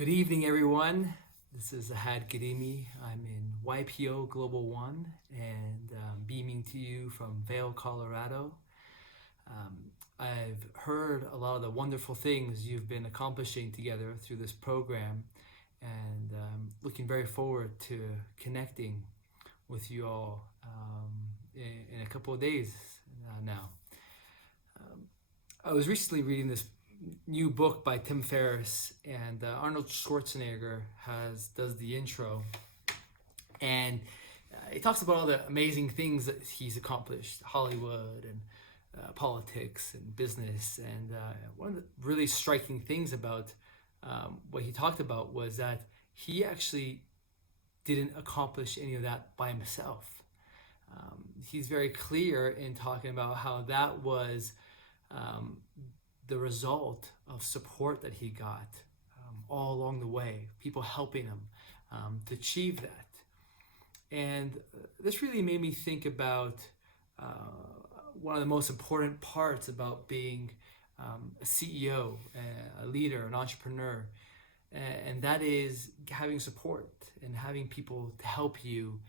Good evening, everyone. This is Ahad Kadimi. I'm in YPO Global One and beaming to you from Vail, Colorado. I've heard a lot of the wonderful things you've been accomplishing together through this program, and looking very forward to connecting with you all in a couple of days now. I was recently reading this new book by Tim Ferriss, and Arnold Schwarzenegger does the intro, and he talks about all the amazing things that he's accomplished, Hollywood and politics and business. And one of the really striking things about what he talked about was that he actually didn't accomplish any of that by himself. He's very clear in talking about how that was um, the result of support that he got all along the way, people helping him to achieve that. And this really made me think about one of the most important parts about being a CEO, a leader, an entrepreneur, and that is having support and having people to help you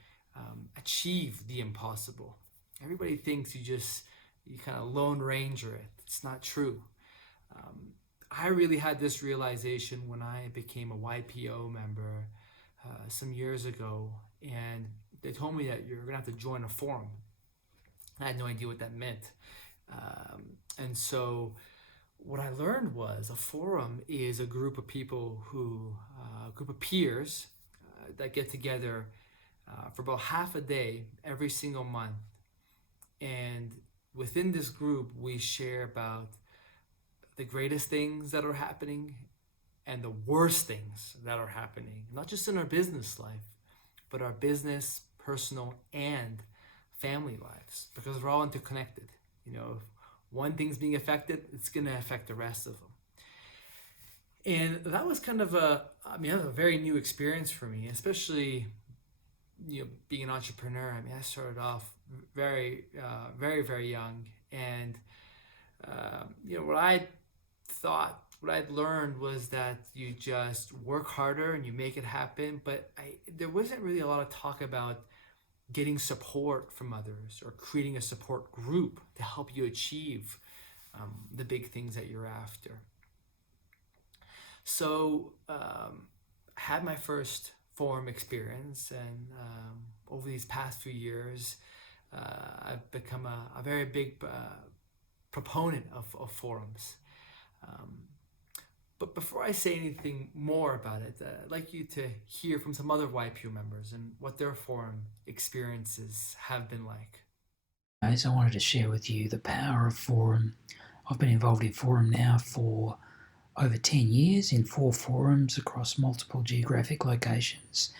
achieve the impossible. Everybody thinks you kind of lone ranger it. It's not true. I really had this realization when I became a YPO member some years ago, and they told me that you're gonna have to join a forum. I had no idea what that meant, and so what I learned was a forum is a group of people a group of peers that get together for about half a day every single month, and within this group we share about the greatest things that are happening and the worst things that are happening, not just in our business life, but our business, personal, and family lives, because we're all interconnected. If one thing's being affected, it's going to affect the rest of them. And that was kind of that was a very new experience for me, especially, being an entrepreneur. I started off very, very, very young. And, what I'd learned was that you just work harder and you make it happen. But there wasn't really a lot of talk about getting support from others or creating a support group to help you achieve the big things that you're after. So I had my first forum experience, and over these past few years, I've become a very big proponent of forums. But before I say anything more about it, I'd like you to hear from some other YPO members and what their forum experiences have been like. As I wanted to share with you the power of Forum. I've been involved in Forum now for over 10 years in 4 forums across multiple geographic locations,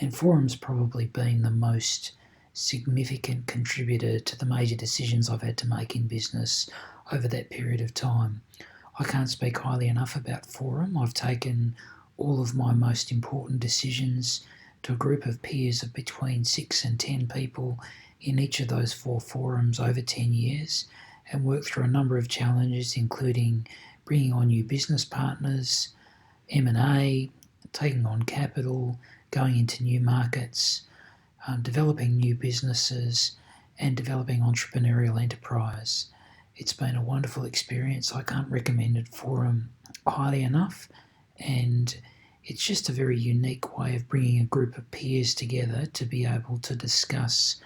and Forum's probably been the most significant contributor to the major decisions I've had to make in business over that period of time. I can't speak highly enough about Forum. I've taken all of my most important decisions to a group of peers of between 6 and 10 people in each of those 4 forums over 10 years, and worked through a number of challenges, including bringing on new business partners, M&A, taking on capital, going into new markets, developing new businesses, and developing entrepreneurial enterprise. It's been a wonderful experience. I can't recommend it Forum highly enough, and it's just a very unique way of bringing a group of peers together to be able to discuss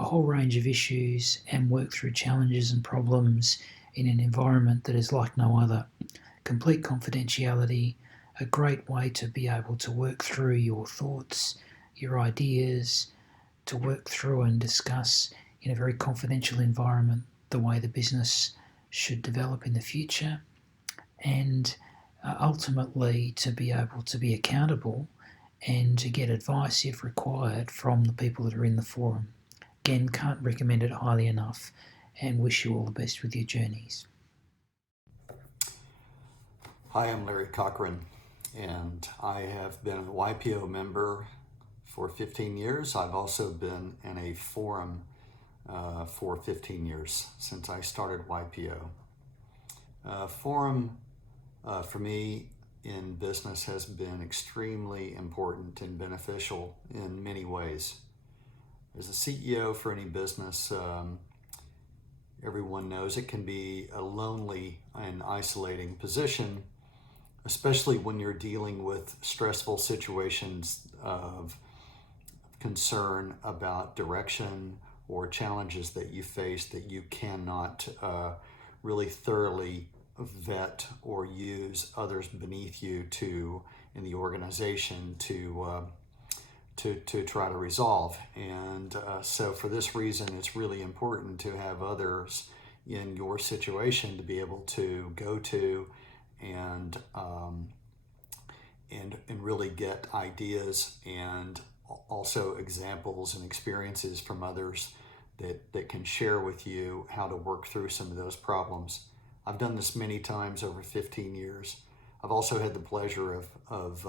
a whole range of issues and work through challenges and problems in an environment that is like no other. Complete confidentiality, a great way to be able to work through your thoughts, your ideas, to work through and discuss in a very confidential environment the way the business should develop in the future, and ultimately to be able to be accountable and to get advice if required from the people that are in the forum. Again, can't recommend it highly enough, and wish you all the best with your journeys. Hi, I'm Larry Cochran, and I have been a YPO member for 15 years. I've also been in a forum for 15 years since I started YPO. Forum for me in business has been extremely important and beneficial in many ways. As a CEO for any business, everyone knows it can be a lonely and isolating position, especially when you're dealing with stressful situations of concern about direction or challenges that you face that you cannot really thoroughly vet or use others beneath you in the organization to try to resolve. And so for this reason, it's really important to have others in your situation to be able to go to and really get ideas and also examples and experiences from others that can share with you how to work through some of those problems. I've done this many times over 15 years. I've also had the pleasure of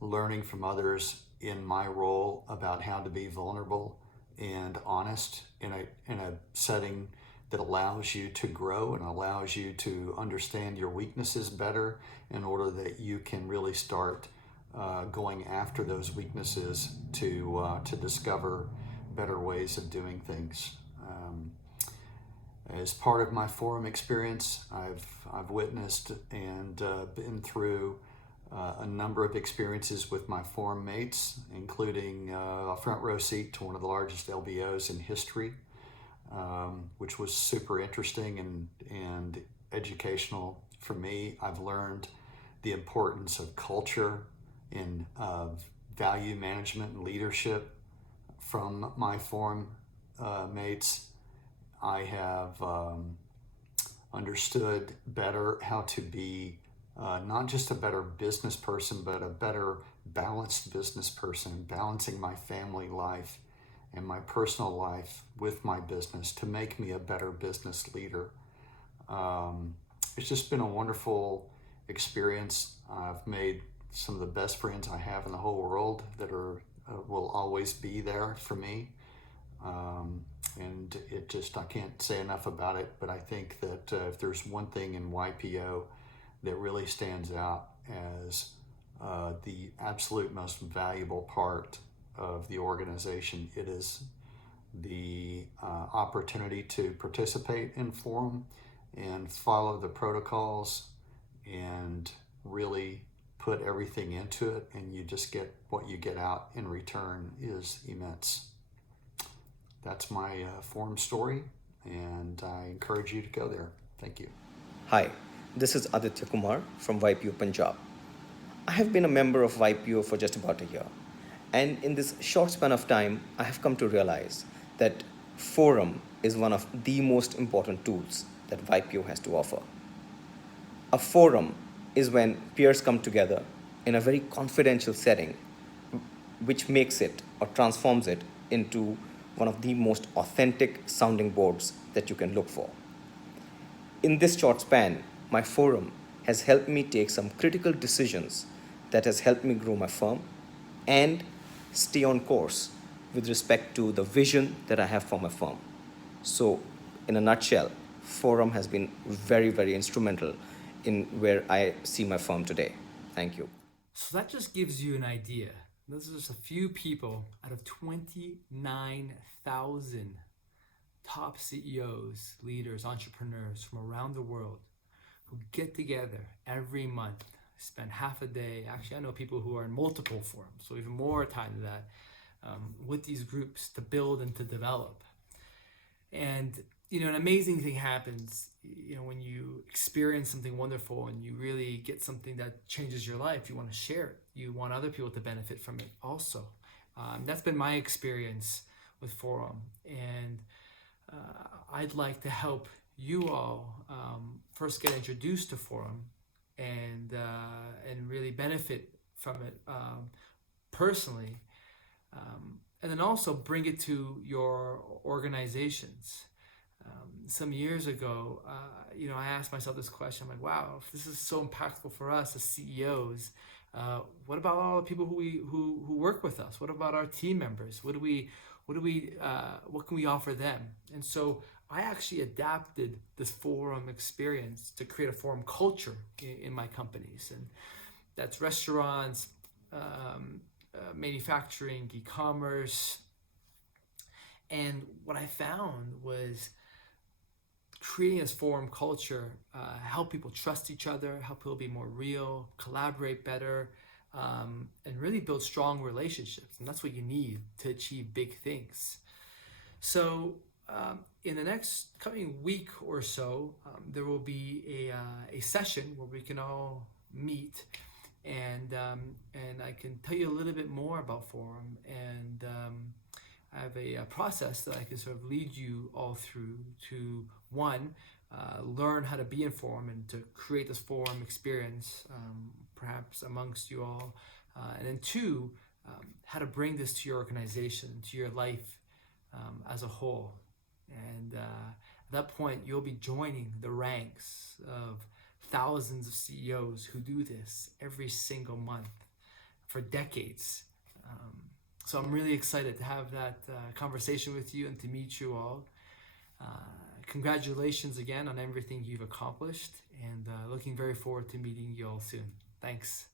learning from others in my role about how to be vulnerable and honest in a setting that allows you to grow and allows you to understand your weaknesses better in order that you can really start going after those weaknesses to discover better ways of doing things. As part of my forum experience, I've witnessed and been through a number of experiences with my forum mates, including a front row seat to one of the largest LBOs in history, which was super interesting and educational for me. I've learned the importance of culture and value management and leadership from my forum mates. I have understood better how to be not just a better business person, but a better balanced business person, balancing my family life and my personal life with my business to make me a better business leader. It's just been a wonderful experience. I've made some of the best friends I have in the whole world that will always be there for me. And I can't say enough about it, but I think that if there's one thing in YPO that really stands out as the absolute most valuable part of the organization, it is the opportunity to participate in forum and follow the protocols and really put everything into it, and you just get what you get out in return is immense. That's my forum story, and I encourage you to go there. Thank you. Hi, this is Aditya Kumar from YPO Punjab. I have been a member of YPO for just about a year, and in this short span of time, I have come to realize that forum is one of the most important tools that YPO has to offer. A forum is when peers come together in a very confidential setting, which makes it or transforms it into one of the most authentic sounding boards that you can look for. In this short span, my forum has helped me take some critical decisions that has helped me grow my firm and stay on course with respect to the vision that I have for my firm. So, in a nutshell, forum has been very, very instrumental in where I see my firm today. Thank you. So that just gives you an idea. Those are just a few people out of 29,000 top CEOs, leaders, entrepreneurs from around the world who get together every month, spend half a day. Actually, I know people who are in multiple forums, so even more time than that, with these groups to build and to develop. And an amazing thing happens, when you experience something wonderful and you really get something that changes your life. You want to share it. You want other people to benefit from it also. That's been my experience with Forum. And I'd like to help you all first get introduced to Forum and really benefit from it personally. And then also bring it to your organizations. Some years ago, I asked myself this question. I'm like, wow, if this is so impactful for us as CEOs, what about all the people who work with us? What about our team members? What can we offer them? And so I actually adapted this forum experience to create a forum culture in my companies, and that's restaurants, manufacturing, e-commerce. And what I found was creating this forum culture help people trust each other, help people be more real, collaborate better, and really build strong relationships. And that's what you need to achieve big things. So in the next coming week or so, there will be a session where we can all meet, and I can tell you a little bit more about forum, and I have a process that I can sort of lead you all through to, one, learn how to be in forum and to create this forum experience, perhaps amongst you all, and then two, how to bring this to your organization, to your life as a whole. And at that point, you'll be joining the ranks of thousands of CEOs who do this every single month for decades. So I'm really excited to have that conversation with you and to meet you all. Congratulations again on everything you've accomplished, and looking very forward to meeting you all soon. Thanks.